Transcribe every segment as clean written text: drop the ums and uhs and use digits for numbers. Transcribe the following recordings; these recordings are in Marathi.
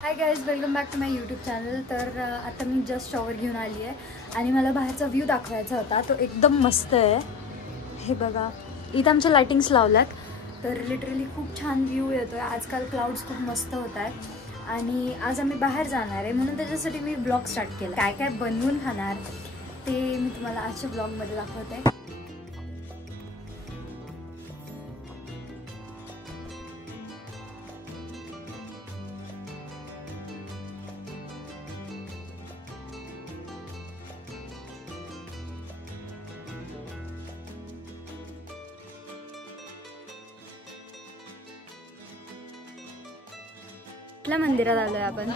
High guys, welcome back to my YouTube channel. तर आता मी जस्ट शॉवर घेऊन आली आहे आणि मला बाहेरचा व्ह्यू दाखवायचा होता. तो एकदम मस्त आहे. हे बघा, इथं आमच्या लाइटिंग्स लावल्यात, तर लिटरली खूप छान व्ह्यू येतो आहे. आजकाल क्लाउड्स खूप मस्त होत आहेत आणि आज आम्ही बाहेर जाणार आहे, म्हणून त्याच्यासाठी मी ब्लॉग स्टार्ट केला. काय काय बनवून खाणार ते मी तुम्हाला आजच्या ब्लॉगमध्ये दाखवते. मंदिरात आलोय आपण.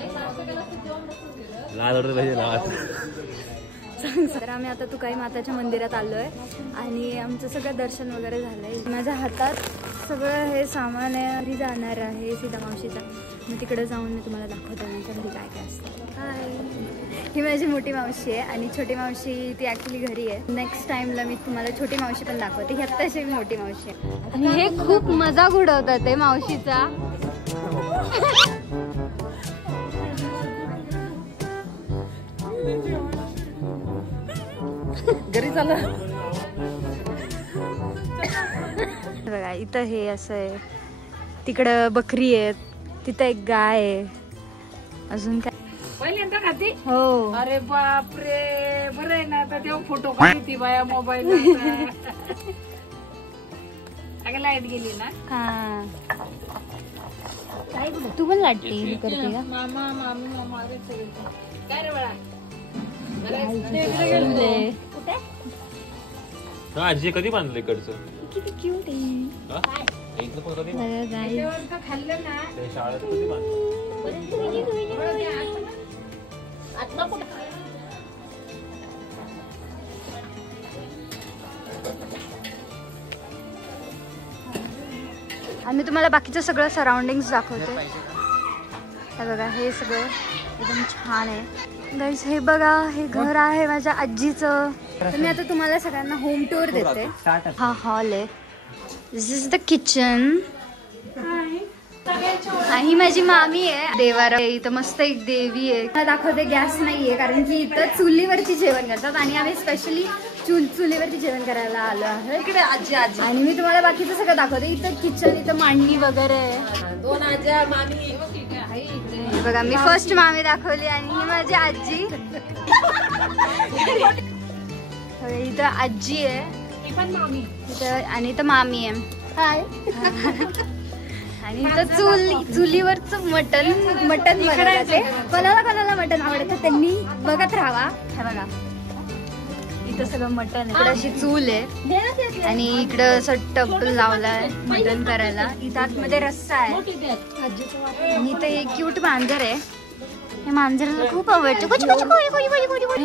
तर आम्ही आता तुकाई माताच्या मंदिरात आलोय आणि आमचं सगळं दर्शन वगैरे झालंय. माझ्या हातात सगळं हे सामान आहे. घरी जाणार आहे सीता मावशीचा, मग तिकडे जाऊन मी तुम्हाला दाखवते त्यांच्या घरी काय काय असतं. हाय, ही माझी मोठी मावशी आहे आणि छोटी मावशी ती ॲक्च्युली घरी आहे. नेक्स्ट टाइमला मी तुम्हाला छोटी मावशी पण दाखवते. ही आत्ताशी मोठी मावशी आहे आणि हे खूप मजाक उडवतात ते मावशीचा. घरी चला. बघा, इथं हे असं आहे, तिकडं बकरी आहे, तिथं एक गाय आहे. अजून काय पहिल्यांदा खाते? हो. अरे बापरे, बरं आहे ना. आता तेव्हा फोटो काढती बाया मोबाईल. अगं लाईट गेली ना. हा, तू पण लाटली करते का? मामा मामी मामा अरे काय रे बाळा. आजी कधी बांधलं इकडचं? किती क्यूट आहे. खाल्लं ना शाळेत कधी बांधलं? आणि तुम्हाला बाकीचं सगळं सराउंडिंग्स दाखवते. हे बघा, हे सगळं एकदम छान आहे गाईस. हे बघा, हे घर आहे माझ्या आजीचं. तर मी आता तुम्हाला सगळ्यांना होम टूर देते. हा हॉल आहे. दिस इज द किचन. ही माझी मामी आहे. देवारा आहे इथं, मस्त एक देवी आहे. मला दाखवते. गॅस नाहीये कारण की इथं चुलीवरती जेवण करतात आणि आम्ही स्पेशली चुलीवरती जेवण करायला आलो आहे. इकडे आजी आजी. आणि मी तुम्हाला बाकीचं सगळं दाखवते. इथं किचन, इथं मांडणी वगैरे आहे. दोन आज्या मामी. बघा, मी फर्स्ट मामी दाखवली आणि ही माझी आजी. इथं आजी आहे इथं, आणि इथं मामी आहे. हाय. आणि इथं चुलीवरचं मटन बनवते. कोणाला मटन आवडतं त्यांनी बघत राहावा. हे बघा, इथं सगळं मटन आहे. इकडं अशी चूल आहे आणि इकडं असं टप लावलाय मटन करायला. इथं आतमध्ये रस्सा आहे आणि इथं एक क्यूट मांजर आहे. हे मांजराला खूप आवडतं.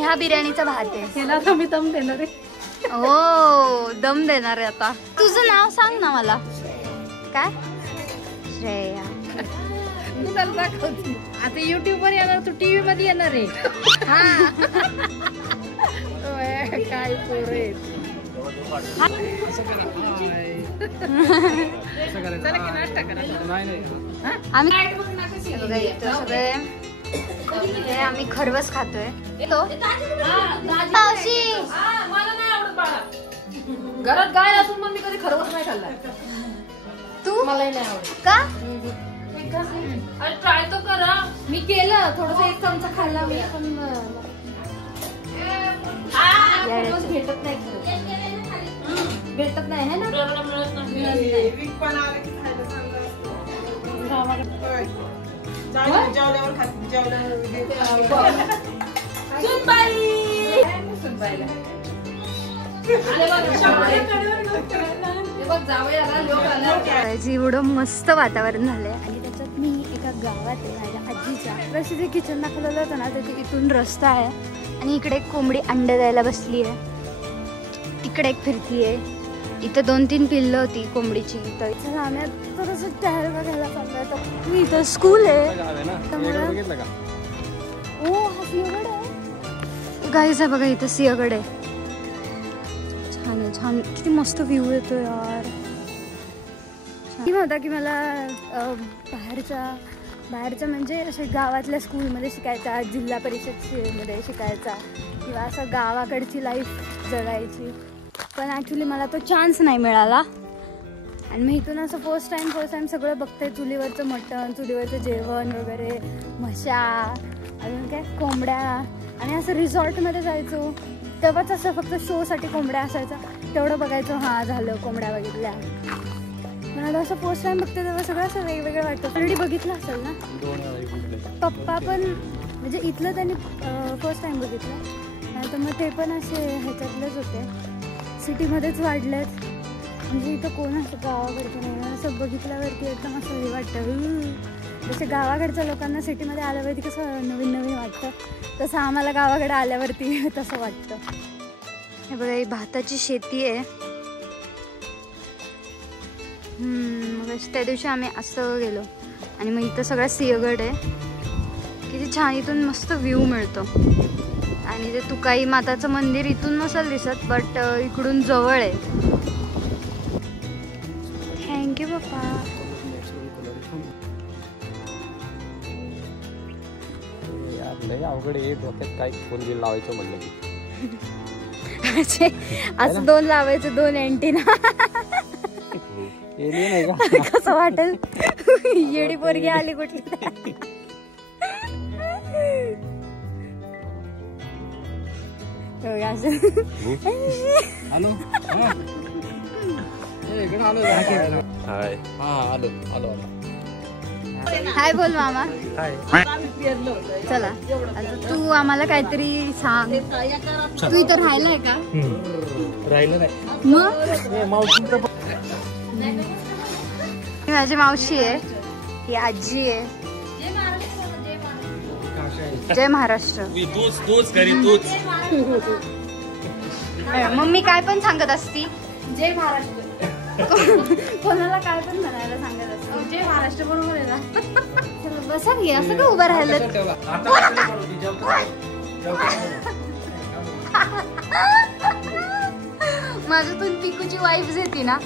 हा बिर्याणीचा भात आहे. त्याला मी दम देणार आहे. हो, दम देणार आहे. आता तुझं नाव सांग ना मला. काय? श्रेया. तुला दाखवते आता. युट्यूब वर येणार, तू टीव्ही मध्ये येणार आहे. काय पोरे. आम्ही खरवस खातोय. घरात गाय असून पण मी कधी खरवस नाही खाल्ला. तू? मलाही नाही आवडत का? ट्राय तो करा. मी केलं थोडस, एक चमचा खाल्ला मी पण. भेटत नाही, भेटत नाही. है ना, एवढं मस्त वातावरण झालंय आणि त्याच्यात मी एका गावात आहे माझ्या आजीच्या. जशी जे किचन दाखवलेलं होतं ना, त्याच्या इथून रस्ता आहे आणि इकडे एक कोंबडी अंडे द्यायला बसली आहे. तिकडे एक फिरती आहे. इथं 2-3 पिल्लं होती कोंबडीची. तर चला आम्ही थोडंसं टहल बघायला चाललोय. मी इथं स्कूल आहे. ओ, हा सिंहगड आहे गाईज. आहे बघा, इथं सिंहगड आहे. छान आहे, छान. किती मस्त व्ह्यू येतो यार. होता की मला बाहेरच्या बाहेरचं म्हणजे असे गावातल्या स्कूलमध्ये शिकायचा, जिल्हा परिषदमध्ये शिकायचा किंवा असं गावाकडची लाईफ जगायची. पण ॲक्च्युली मला तो चान्स नाही मिळाला आणि मी इथून असं फर्स्ट टाईम सगळं बघते. चुलीवरचं मटण, चुलीवरचं जेवण वगैरे, म्हशा, अजून काय कोंबड्या. आणि असं रिसॉर्टमध्ये जायचो तेव्हाच असं फक्त शोसाठी कोंबड्या असायचा, तेवढं बघायचो. हां झालं, कोंबड्या बघितल्या. पण आता असं फर्स्ट टाईम बघते तेव्हा सगळं असं वेगवेगळं वाटतं. ऑलरेडी बघितलं असेल ना पप्पा पण, म्हणजे इथलं त्यांनी फर्स्ट टाईम बघितलं, नाही तर मग ते पण असे ह्याच्यातलेच होते, सिटीमध्येच वाढलेत. म्हणजे इथं कोण असं गावाकडचं नाही. असं बघितल्यावरती एकदम असं हे वाटतं. जसं गावाकडच्या लोकांना सिटीमध्ये आल्यावरती कसं नवीन नवीन वाटतं, तसं आम्हाला गावाकडे आल्यावरती तसं वाटतं. हे बघा, ही भाताची शेती आहे. मग त्या दिवशी आम्ही असं गेलो आणि मग इथं सगळा सिंहगड आहे. किती छान, इथून मस्त व्ह्यू मिळतो. आणि ते तुकाई माताचं मंदिर इथून नसेल दिसत, बट इकडून जवळ आहे. थँक्यू पप्पा. अवघड आहे, डोक्यात काय फोन बिल लावायचं म्हणलं की असं 2 लावायचं, 2 अँटिना. कसं वाटेल, येडी पोरगी आली कुठली. हॅलो, हाय बोल मामा. चला आता तू आम्हाला काहीतरी सांग. तू इथं राहिलाय का? राहिलं नाही मग माझी मावशी आहे, ही आजी आहे. जय महाराष्ट्र. मम्मी काय पण सांगत असती, जय महाराष्ट्र. कोणाला काय पण म्हणायला सांगत असते. जय महाराष्ट्र बरोबर आहे ना. बसा घे, असं का उभं राहिलं. माझ्यातून पिकूची वाईफ येते ना.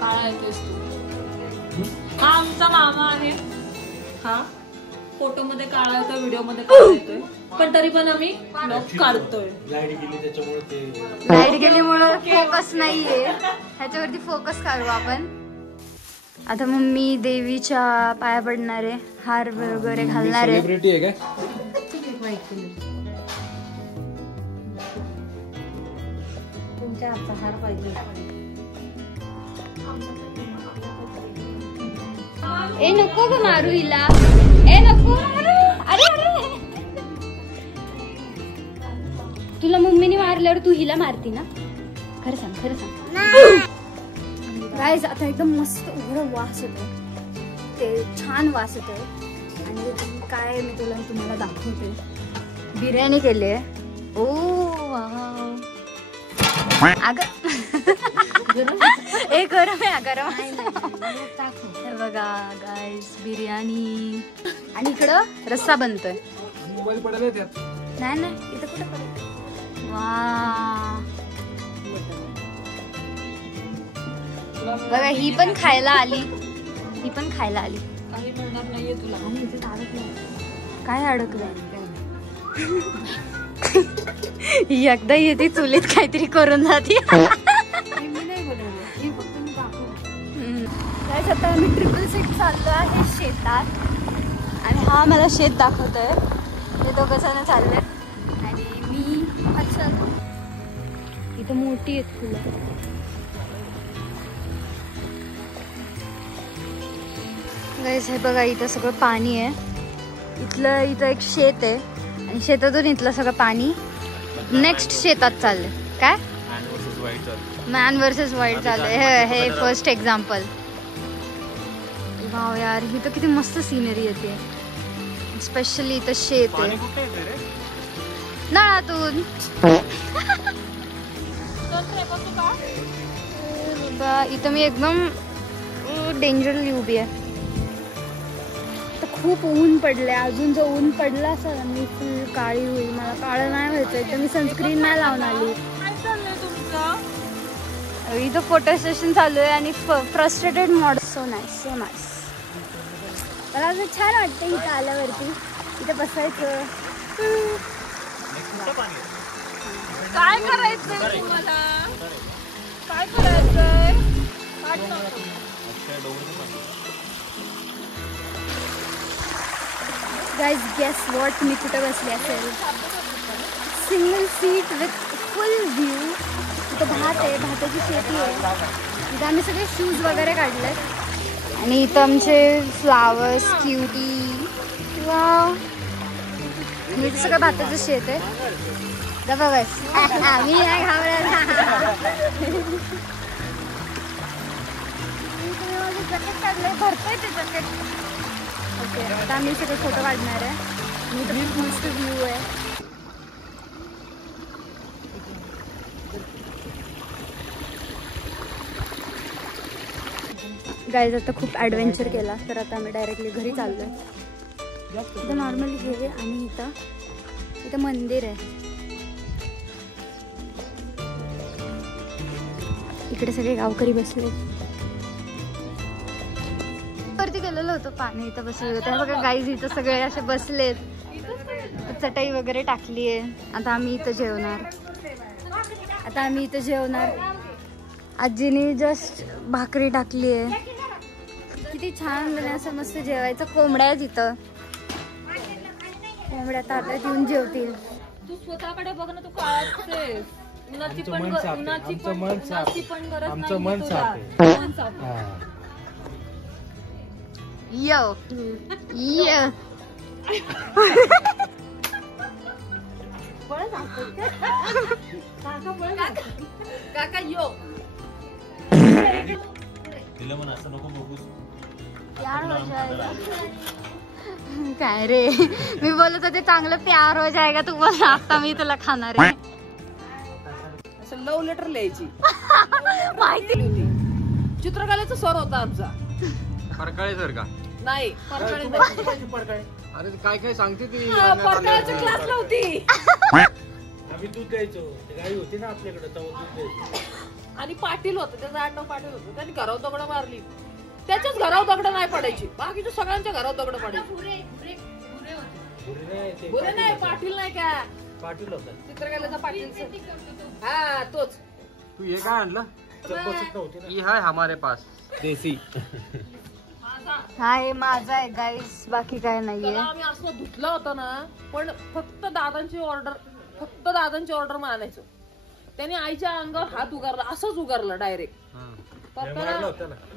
काळा येतोयस तू. हा आमचा मामा आहे. हा फोटो मध्ये काळा येतोय, व्हिडिओ मध्ये काळा येतोय, पण तरी पण आम्ही ब्लॉग काढतोय. लाईट गेली त्याच्यामुळे, लाईट गेल्यामुळे फोकस नाहीये, ह्याच्यावरती फोकस करू आपण. आता मम्मी देवीच्या पाया पडणार आहे, हार वगैरे घालणार आहे. सेलिब्रिटी आहे काय? तुमच्या हातचा हार पाहिजे. ए नको ग मारू हिला, ए नको मारू. अरे अरे, तुला मम्मीने मारल्यावर तू हिला मारती ना? खरं सांग, खरं सांग. गाईज आता एकदम मस्त उघड वास येतो, ते छान वास येतोय. आणि काय मी तुम्हाला दाखवते. बिर्याणी केली आहे. ओ वाव. अगं ए गरम आहे, गरम आहे. बघा गाईज बिर्याणी. आणि इकडं रस्सा बनतोय. नाही इथं कुठं पडेल. वा बघा, ही पण खायला आली, ही पण खायला आली. काही मिळणार नाहीये तुला. काय अडकलं. ही एकदा येते चुलीत काहीतरी करून जाते. आता आम्ही 666 चाललो आहे शेतात. आणि हा मला शेत दाखवतोय. ते 2 जण चालले आणि मी. अच्छा इथं मोठी आहेत फुलं. गाईस हे बघा, इथं सगळं पाणी आहे. इथं एक शेत आहे आणि शेतातून इथलं सगळं पाणी नेक्स्ट शेतात चाललंय. काय मॅन वर्सेस वाईल्ड चाललंय. हे फर्स्ट एक्झाम्पल. वाव यार, ही तर किती मस्त सिनरी येते. स्पेशली इथं शेत आहे नळातून. इथं मी एकदम डेंजरली उभी आहे. खूप ऊन पडले. अजून जर ऊन पडला असेल मी फुल काळी होईल. मला काळं नाही व्हायचंय तर मी सनस्क्रीन नाही लावून आली. इथं फोटो सेशन चालू आहे आणि frustrated model. So nice, so nice. मला असं छान वाटतं इथं आल्यावरती, इथं बसायचं. काय करायचंय तुम्हाला? काय करायचंय? गाईज गेस वॉट मी कुठे बसली असेल. Single seat with full view. इथं भात आहे, भाताची शेती आहे. इथं आम्ही सगळे शूज वगैरे काढले आणि इथं आमचे फ्लावर्स क्युटी. वा, इथं सगळं भाताचं शेत आहे. बस आम्ही नाही घाबरायला. जॅकेट काढलंय, भरतंय ते जॅकेट. ओके, आता आम्ही सगळे फोटो काढणार आहे. आणि इथं खूप मस्त व्ह्यू आहे. गाईज आता खूप ॲडव्हेंचर केला, तर आता आम्ही डायरेक्टली घरी चाललो आहे. इथं नॉर्मली हे आणि इथं मंदिर आहे. इकडे सगळे गावकरी बसले. वरती गेलेलो होतो, पाणी इथं बसले होते. बघा गाईज इथं सगळे असे बसलेत. चटई वगैरे टाकली आहे. आता आम्ही इथं जेवणार. आजीने जस्ट भाकरी टाकली आहे. किती छान असं मस्त जेवायचं. कोंबड्या आहेत इथं. कोंबड्या ताटात येऊन जेवतील. तू स्वतःकडे बघ ना, तू काळात उन्हाची पण गरज काका यो काय रे, मी बोलत होते चांगलं प्यार हो जाएगा तू बोल. आता मी तुला खाणार आहे. असं लव लेटर लिहायची माहिती होती. चित्रकलेचा सर होता आमचा. परकाळे सर का? नाही, अरे काय काय सांगते ती. परकाळ्याची क्लास नव्हती. आम्ही दूध द्यायचो, गाई होती ना आपल्याकडे, दूध द्यायचो. आणि पाटील होतं, त्याचं आडनाव पाटील होतं. त्यांनी घरावर दगड मारली, त्याच्याच घरावर दगड नाही पडायची, बाकीच्या सगळ्यांच्या घरावर दगड पडायची. बुरे नाही, पाटील नाही का? पाटील होता चित्रकलेचा पाटील. हा तोच. तू हे काय आणलं? ही हाय हमारे पास देसी. हा हे माझा आहे गाईस, बाकी काय नाहीये. आम्ही असं धुतलं होतं ना, पण फक्त दादांची ऑर्डर मानायचो. त्याने आईच्या अंगावर हात उगारला, असंच उगारलं डायरेक्ट.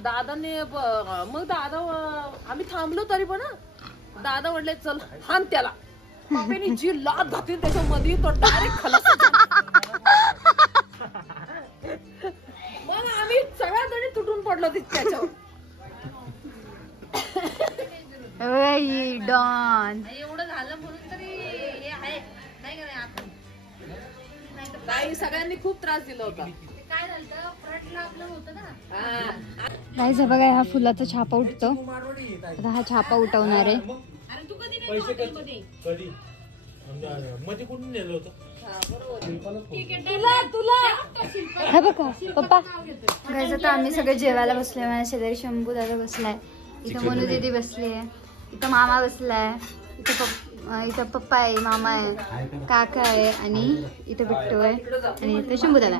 दादाने मग दादा, आम्ही थांबलो तरी पण दादा म्हणले चल हान त्याला. पप्पांनी जी लात घातली त्याच्यामध्ये, तो डायरेक्ट खलास. मग आम्ही सगळ्या जणी तुटून पडलो त्याच्यावर. डॉन एवढं झालं म्हणून तरी हे आहे नाही का? आपण ताई सगळ्यांनी खूप त्रास दिला होता. काय झालं, फ्रंटला आपलं होतं ना. नाही बघा, ह्या फुलाचा छापा उठतो. आता हा छापा उठवणार आहे. बघा पप्पा. गाईज आता आम्ही सगळे जेवायला बसलोय. माझ्या शेजारी शंभू दादा बसलाय, इथं मनू दीदी बसली आहे, इथं मामा बसलाय, इथं पप्पा आहे, मामा आहे, काका आहे आणि इथं बिट्टू आहे आणि इथं शंभू दादा.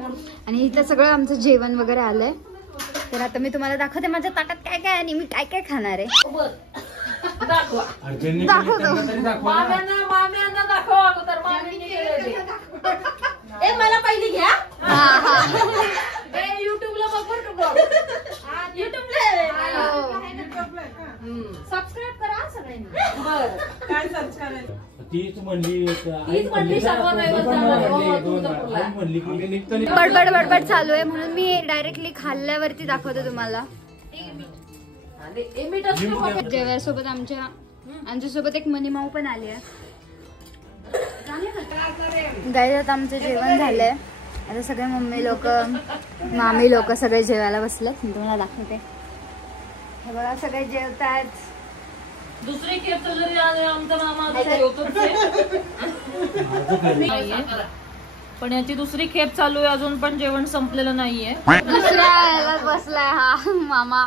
आणि इथं सगळं आमचं जेवण वगैरे आलंय. तर आता मी तुम्हाला दाखवते माझ्या ताटात काय काय आणि मी काय काय खाणार आहे. दाखवतो. माम्यांना दाखवा अगोदर. मला पहिली घ्या. युट्यूबला बघ. सबस्क्राईब करा सगळ्यांनी. बरं, काय सर्च करायचं? बडबड चालू आहे म्हणून मी डायरेक्टली खाल्ल्यावरती दाखवते तुम्हाला. जेवायसोबत आमच्यासोबत एक मनी माऊ पण आली आहे. गाईज आता आमचं जेवण झालंय. आता सगळे मम्मी लोक, मामी लोक सगळे जेवायला बसलेत. मी तुम्हाला दाखवते. हे बघा सगळे जेवतात. दुसरी खेप आमचा मामा पण याची दुसरी खेप चालू आहे. अजून पण जेवण संपलेलं नाहीये. दुसऱ्या बसलाय हा मामा.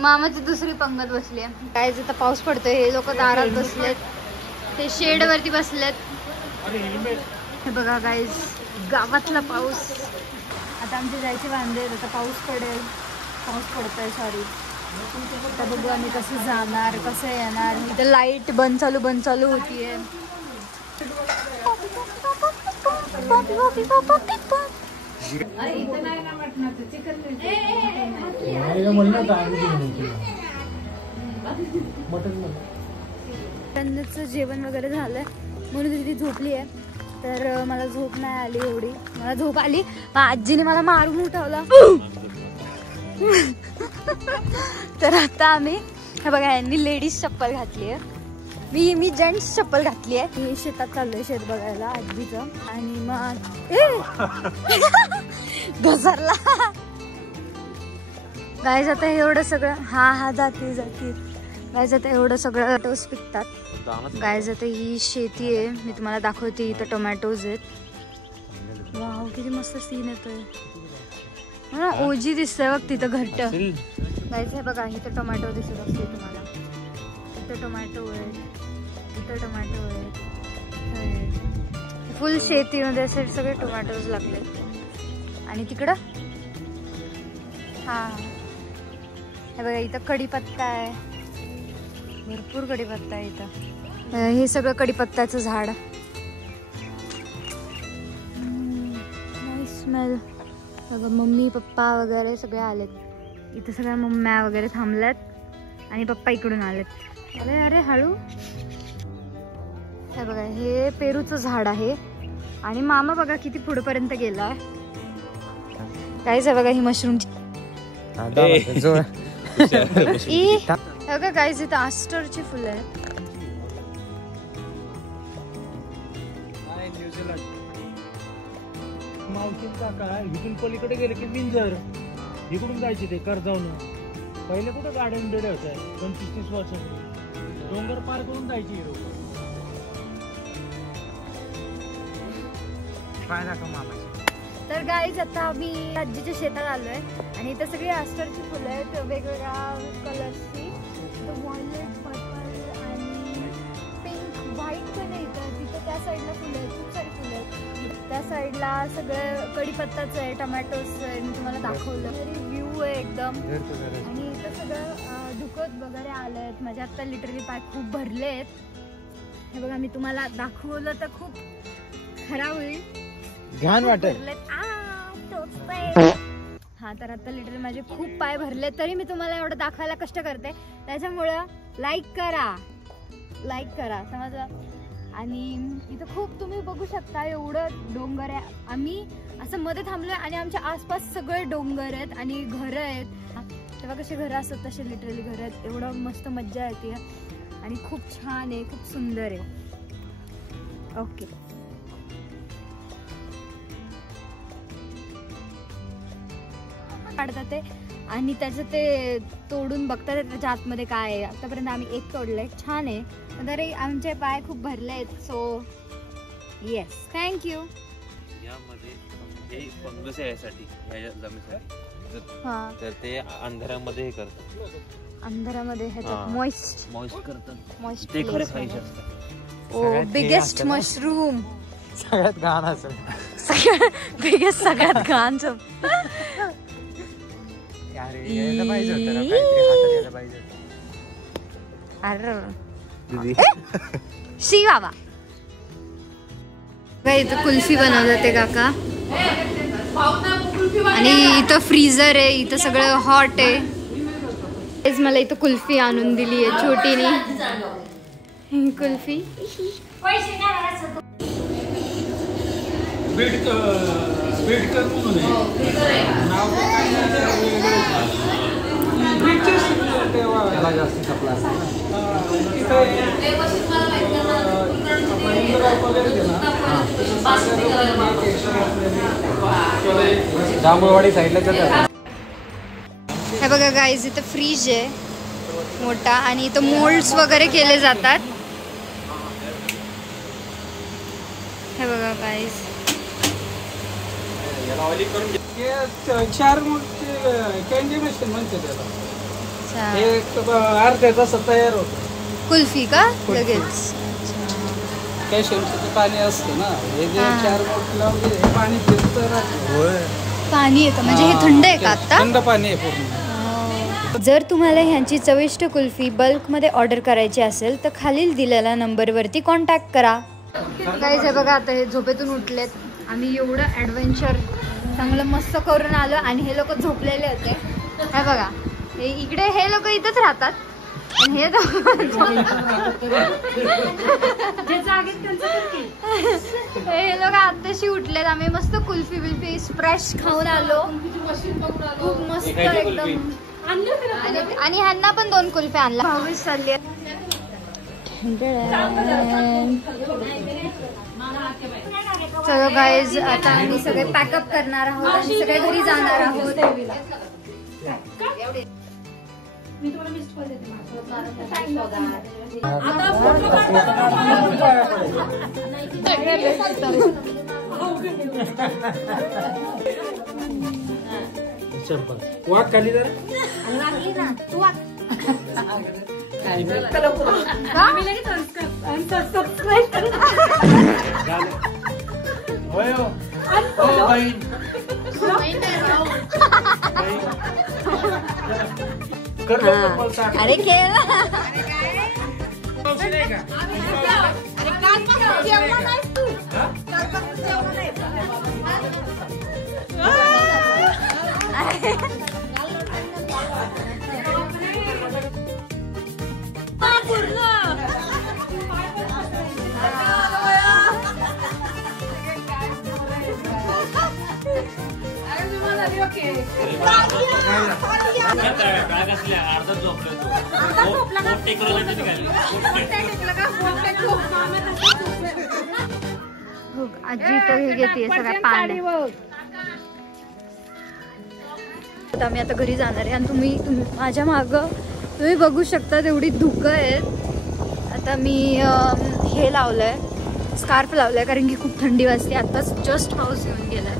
मामाची दुसरी पंगत बसली आहे. काय आता पाऊस पडतोय, हे लोक दारात बसलेत, ते शेड वरती बसलेत. हे बघा गाईज, गावातला पाऊस. आता आमचे जायचे वांदे आहेत, आता पाऊस पडतोय सॉरी. आता बघू आम्ही कसं जाणार, कसं येणार. इथं लाईट बंद चालू होतीये. जेवण वगैरे झालंय म्हणून तिथे झोपली आहे. तर मला झोप नाही आली एवढी. मला झोप आली, आजीने मला मारून उठवला. तर आता आम्ही हे बघा, यांनी लेडीज चप्पल घातली आहे, मी जेंट्स चप्पल घातली आहे. मी शेतात चाललोय शेत बघायला आजीचं. आणि मग घसरला गाईज. आता एवढं सगळं हा जाते गाईज. आता एवढं सगळं टोमॅटोज पिकतात गाईज. आता ही शेती आहे, मी तुम्हाला दाखवते. इथं टोमॅटोज आहेत. वाव, किती मस्त सीन येतोय. मला ओजी दिसतंय बघ तिथं घट्ट गाईज. हे बघा, इथं टोमॅटो दिसत असते तुम्हाला. इथं टोमॅटो आहे, इथं टोमॅटो आहे. फुल शेतीमध्ये असे सगळे टोमॅटोज लागले. आणि तिकडं हा हे बघा, इथं कढीपत्ता आहे, भरपूर कढीपत्ता आहे इथं. हे सगळं कढीपत्त्याचं झाड. Nice smell. बघा, मम्मी पप्पा वगैरे सगळे आलेत इथं. सगळ्या मम्म्या वगैरे थांबल्यात आणि पप्पा इकडून आलेत. अरे हळू. हे बघा, हे पेरूचं झाड आहे. आणि मामा बघा किती पुढेपर्यंत गेलाय. काहीच आहे बघा, ही मशरूमची. बघा गाईज, इथं आस्टरची फुलं आहेत. मावशींचा काय इथून पलीकडे गेले की विंजर, इकडून जायचे ते कर्जावून. पहिले कुठं गार्डन डेडे होत, 25-30 वर्षापूर्वी डोंगर पार करून जायची. तर गाईज, आता आम्ही आजीच्या शेतात आलोय आणि इथं सगळी आस्टरची फुलं आहेत वेगवेगळ्या कलर्सची. व्हायलेट, पर्पल आणि पिंक, व्हाईट पण आहे इथं. तिथं त्या साईडला फुलं आहेत, खूप सारी फुलं आहेत. त्या साईडला सगळं कढीपत्ताचं आहे, टोमॅटोज आहे. मी तुम्हाला दाखवलं. व्ह्यू आहे एकदम. आणि इथं सगळं धुकत वगैरे आलं आहेत. माझे आता लिटरली पाय खूप भरले आहेत. हे बघा, मी तुम्हाला दाखवलं तर खूप खराब होईल, घाण वाटेल. हा, तर आता लिटरली माझे खूप पाय भरले, तरी मी तुम्हाला एवढं दाखवायला कष्ट करते. त्याच्यामुळं लाईक करा समजलं. आणि इथं खूप तुम्ही बघू शकता, एवढं डोंगर आहे. आम्ही असं मध्ये थांबलोय आणि आमच्या आसपास सगळे डोंगर आहेत आणि घरं आहेत. तेव्हा कसे घरं असतात तसे लिटरली घरं आहेत. एवढं मस्त मज्जा येते आणि खूप छान आहे, खूप सुंदर आहे. ओके, काढतात ते आणि त्याचं ते तोडून बघतात त्याच्या आतमध्ये काय आहे. आतापर्यंत आम्ही एक तोडलंय, छान आहे. तरी आमचे पाय खूप भरले आहेत. So yes, thank you. यामध्ये हे फंगस आहे यासाठी, या जमिनीसाठी. तर ते अंधारामध्ये हे करतात, अंधारामध्ये मॉइस्ट करतात. ते खरे खायचे असतात. ओ, बिगेस्ट मशरूम. सगळ्यात घाण असेल, सगळ्यात घाण. शी बाबा. इथं कुल्फी बनवतात ते काका. आणि इथं फ्रीजर आहे, इथं सगळं हॉट आहे. मला इथं कुल्फी आणून दिली आहे छोटीनी. कुल्फी जांभूळवाडी साईडला. हे बघा गाईज, इथं फ्रीज आहे मोठा आणि इथं मोल्ड्स वगैरे केले जातात. हे बघा गाईज, 4 मोठे कॅन्डी मशीन म्हणते त्याला. अच्छा. एक अर्ध्या तासात तयार होतं. कुल्फी का लगेच? कॅल्शियमचं पाणी असतं ना, हे जे 4 बोट लावून दिले, हे पाणी फिरतं राहतं. पाणी येतं म्हणजे हे थंड आहे का आता? थंड पाणी आहे पूर्ण. जर तुम्हाला ह्यांची चविष्ट कुल्फी बल्कमध्ये ऑर्डर करायची असेल तर खालील दिलेल्या नंबरवरती कॉन्टॅक्ट करा. काही जे बघा आता हे झोपेतून उठलेत. आम्ही एवढं ॲडव्हेंचर चांगलं मस्त करून आलो आणि हे लोक झोपलेले होते. हे बघा, हे इकडे हे लोक इथंच राहतात आणि हे हे लोक आत्ताशी उठलेत. आम्ही मस्त कुल्फी बिल्फी फ्रेश खाऊन आलो. खूप मस्त एकदम. आणि ह्यांना पण 2 कुल्फी आणला. भाऊच चालली. चलो गाईज, आता आम्ही सगळे पॅकअप करणार आहोत आणि सगळे घरी जाणार आहोत. वाक खाली जरा. अरे केला. आजी तर हे घेते सगळं पाणी. आम्ही आता घरी जाणार आहे आणि तुम्ही माझ्या मागं तुम्ही बघू शकता तेवढी धुकं आहेत. आता मी हे लावलंय, स्कार्फ लावलाय कारण की खूप थंडी वाजते. आत्ताच जस्ट पाऊस येऊन गेलाय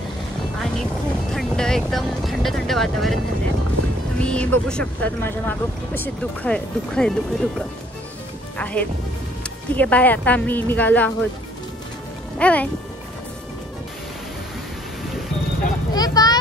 आणि खूप थंड, एकदम थंड थंड वातावरण झालंय. तुम्ही बघू शकता माझ्या मागं खूप असे दुःख आहेत. ठीक आहे, बाय. आता आम्ही निघालो आहोत. Bye bye. बाय.